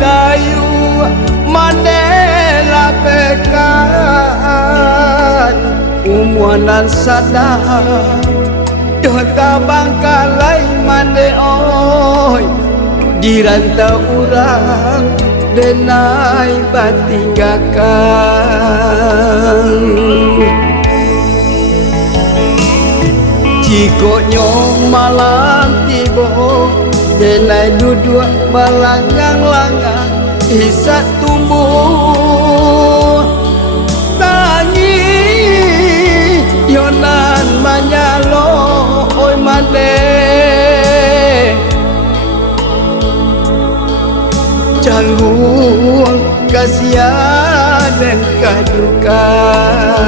dayu mandela pekan umuanan sadar Jota bangkalai mande oi dirantau urang denai batinggakan Cikoknya malam tiba denai duduk balangang-langang isat tumbuh tangi yonan manyalo oi mande canggung kasihan dan kadukan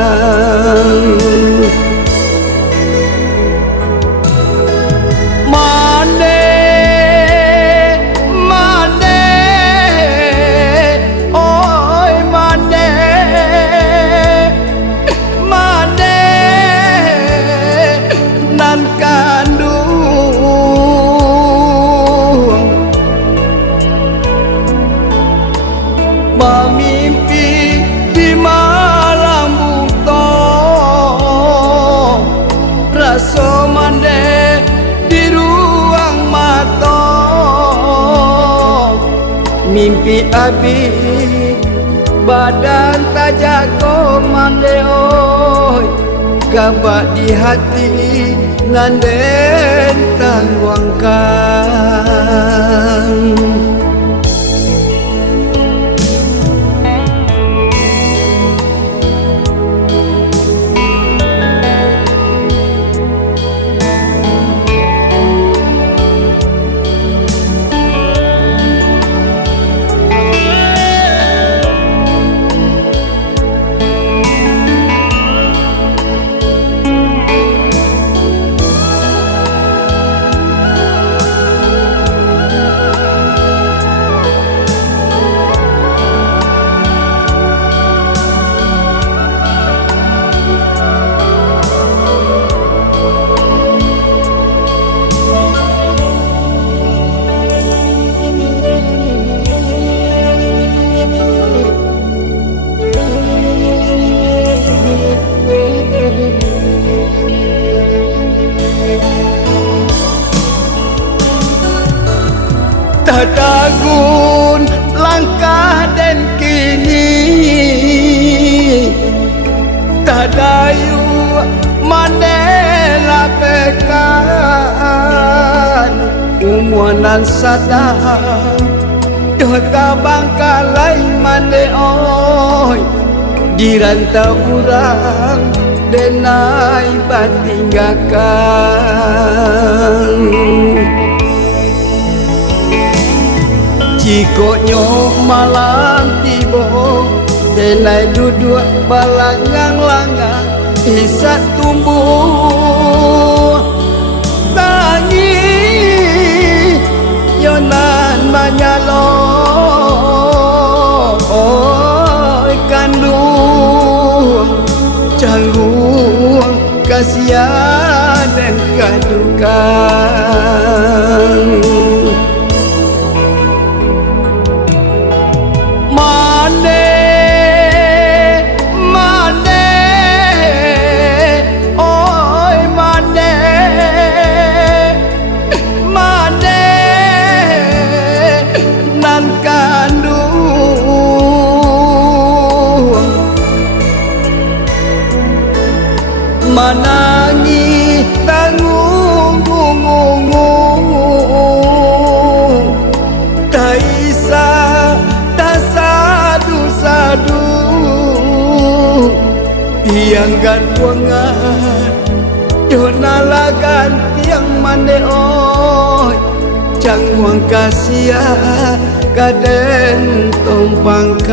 mimpi di malam buta rasa mande di ruang mata mimpi abi badan tak jago mande oi gabak di hati nanden tangwangkan Tadagun langkah dan kini tadayu mandela pekan umuanan sadar Jota bangkalai mande oi dirantau urang denai batinggakan Cikoknya malam tiba denai duduk balangang-langang isat tumbuh tangi yonan manyalo oi kandung canggung kasihan dan kadukan manangi tanggung taisa tasadu-sadu tianggan buangan jonalagan tiang mande oi cangwang kasia kaden tumpangkan